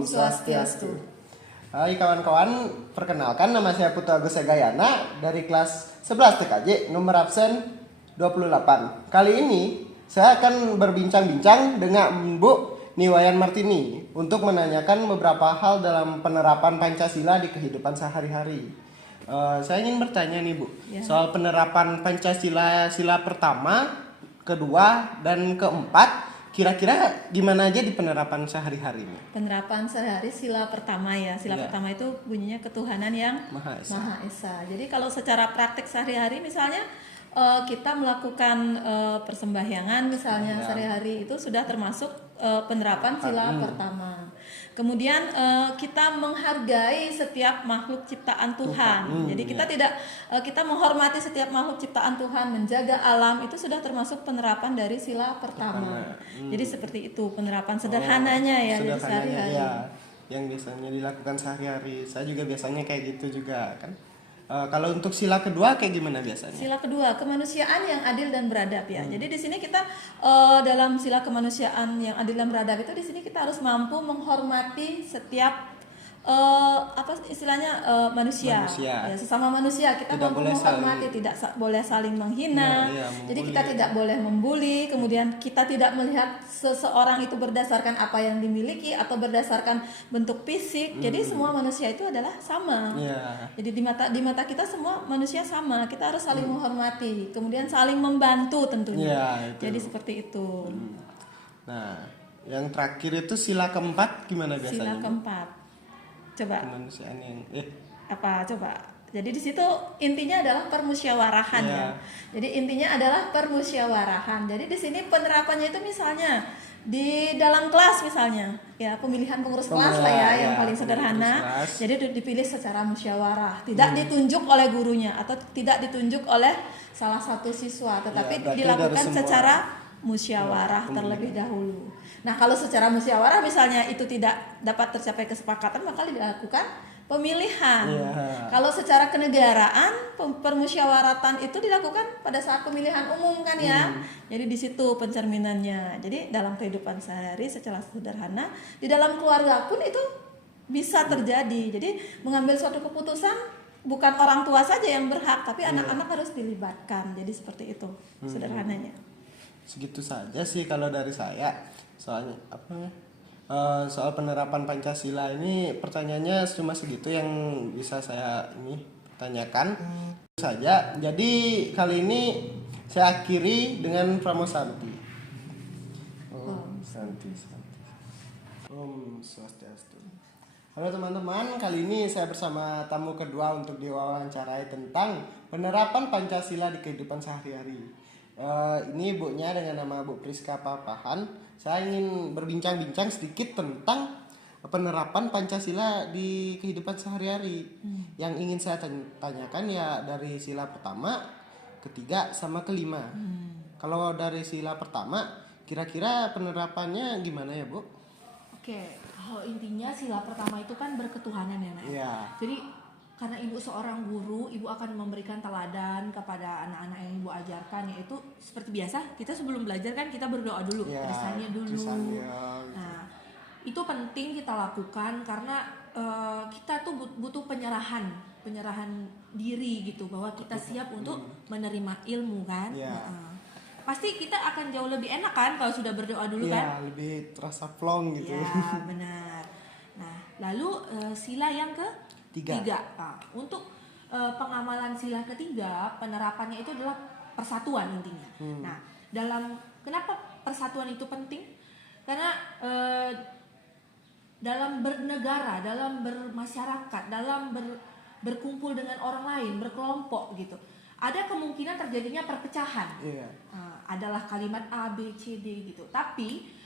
Om Swastiastu. Hai kawan-kawan, perkenalkan nama saya Putu Agus Segayana dari kelas 11 TKJ nomor absen 28. Kali ini saya akan berbincang-bincang dengan Bu Niwayan Martini untuk menanyakan beberapa hal dalam penerapan Pancasila di kehidupan sehari-hari. Saya ingin bertanya nih Bu, soal penerapan Pancasila sila pertama, kedua, dan keempat. Kira-kira gimana aja di penerapan sehari-harinya? Penerapan sehari sila pertama ya. Sila pertama itu bunyinya ketuhanan yang Maha Esa. Jadi kalau secara praktik sehari-hari misalnya kita melakukan persembahyangan misalnya sehari-hari itu sudah termasuk penerapan sila pertama. Kemudian kita menghargai setiap makhluk ciptaan Tuhan. Jadi kita menghormati setiap makhluk ciptaan Tuhan, menjaga alam itu sudah termasuk penerapan dari sila pertama. Jadi seperti itu penerapan sederhananya ya dari sehari-hari. Ya, yang biasanya dilakukan sehari-hari. Saya juga biasanya kayak gitu juga kan. Kalau untuk sila kedua kayak gimana biasanya? Sila kedua, kemanusiaan yang adil dan beradab ya. Jadi di sini kita dalam sila kemanusiaan yang adil dan beradab itu di sini kita harus mampu menghormati setiap manusia. Ya, sesama manusia kita tidak mampu menghormati, tidak boleh saling menghina. Jadi kita tidak boleh membuli, kemudian kita tidak melihat seseorang itu berdasarkan apa yang dimiliki atau berdasarkan bentuk fisik. Jadi semua manusia itu adalah sama. Jadi di mata kita semua manusia sama. Kita harus saling menghormati, kemudian saling membantu tentunya. Jadi seperti itu. Nah, yang terakhir itu sila keempat gimana biasanya? Sila keempat. Coba. Kemanusiaan yang apa coba? Jadi di situ intinya adalah permusyawarahan ya. Jadi intinya adalah permusyawarahan. Jadi di sini penerapannya itu misalnya di dalam kelas misalnya ya pemilihan pengurus kelas lah ya yang paling sederhana. Jadi dipilih secara musyawarah, tidak ditunjuk oleh gurunya atau tidak ditunjuk oleh salah satu siswa, tetapi dilakukan secara musyawarah terlebih dahulu. Nah, kalau secara musyawarah misalnya itu tidak dapat tercapai kesepakatan, maka dilakukan pemilihan. Kalau secara kenegaraan, permusyawaratan itu dilakukan pada saat pemilihan umum kan ya. Jadi di situ pencerminannya. Jadi dalam kehidupan sehari secara sederhana, di dalam keluarga pun itu bisa terjadi. Jadi mengambil suatu keputusan bukan orang tua saja yang berhak, tapi anak-anak harus dilibatkan. Jadi seperti itu sederhananya. Segitu saja sih kalau dari saya. Soalnya soal penerapan Pancasila ini pertanyaannya cuma segitu yang bisa saya ini tanyakan saja. Jadi kali ini saya akhiri dengan Pramosanti. Om Swastiastu. Halo teman-teman, kali ini saya bersama tamu kedua untuk diwawancarai tentang penerapan Pancasila di kehidupan sehari-hari. Ini ibunya dengan nama Bu Priska Papahan. Saya ingin berbincang-bincang sedikit tentang penerapan Pancasila di kehidupan sehari-hari. Yang ingin saya tanyakan ya dari sila pertama, ketiga, sama kelima. Kalau dari sila pertama, kira-kira penerapannya gimana ya Bu? Oke, kalau intinya sila pertama itu kan berketuhanan ya Nak. Jadi karena ibu seorang guru, ibu akan memberikan teladan kepada anak-anak yang ibu ajarkan, yaitu seperti biasa kita sebelum belajar kan kita berdoa dulu, lisannya dulu. Nah, itu penting kita lakukan karena kita tuh butuh penyerahan diri gitu, bahwa kita siap untuk menerima ilmu kan. Pasti kita akan jauh lebih enak kan kalau sudah berdoa dulu kan? Lebih terasa plong gitu. Ya, benar. Nah, lalu sila yang ketiga. Nah, untuk pengamalan sila ketiga, penerapannya itu adalah persatuan intinya. Nah, kenapa persatuan itu penting? Karena dalam bernegara, dalam bermasyarakat, dalam berkumpul dengan orang lain, berkelompok gitu, ada kemungkinan terjadinya perpecahan. Adalah kalimat A, B, C, D gitu. Tapi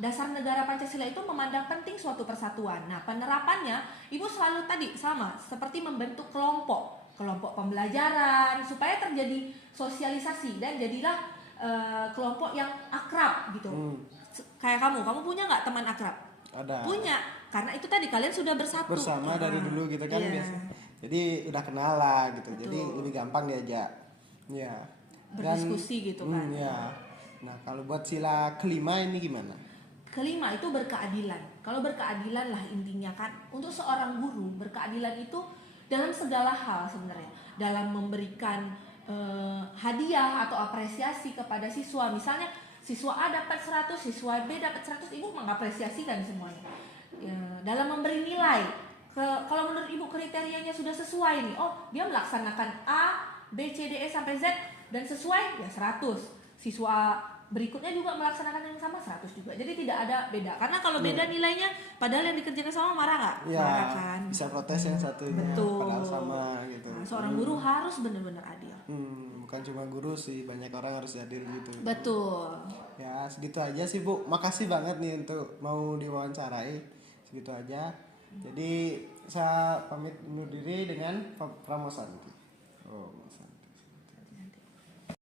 dasar negara Pancasila itu memandang penting suatu persatuan. Nah, penerapannya ibu selalu tadi sama seperti membentuk kelompok pembelajaran supaya terjadi sosialisasi dan jadilah kelompok yang akrab gitu. Kayak kamu punya nggak teman akrab? Ada. Punya, karena itu tadi kalian sudah bersama dari dulu gitu kan biasa. Jadi udah kenal lah gitu. Betul. Jadi lebih gampang diajak. Berdiskusi gitu kan. Nah, kalau buat sila kelima ini gimana? kelima itu berkeadilan. Kalau berkeadilan lah intinya kan, untuk seorang guru berkeadilan itu dalam segala hal sebenarnya, dalam memberikan hadiah atau apresiasi kepada siswa. Misalnya siswa A dapat 100, siswa B dapat 100, ibu mengapresiasikan semuanya. Dalam memberi nilai, kalau menurut ibu kriterianya sudah sesuai nih, oh dia melaksanakan A, B, C, D, E sampai Z dan sesuai, ya 100. Siswa berikutnya juga melaksanakan yang sama, 100 juga. Jadi tidak ada beda. Karena kalau beda nilainya, padahal yang dikerjakan sama marah nggak? Ya, Marah kan. bisa protes yang satunya Betul. padahal sama gitu. Nah, seorang guru harus benar-benar adil. Bukan cuma guru sih, banyak orang harus adil gitu. Betul. Ya segitu aja sih Bu, makasih banget nih untuk mau diwawancarai. Segitu aja. Jadi saya pamit undur diri dengan Pramosanti. Oh,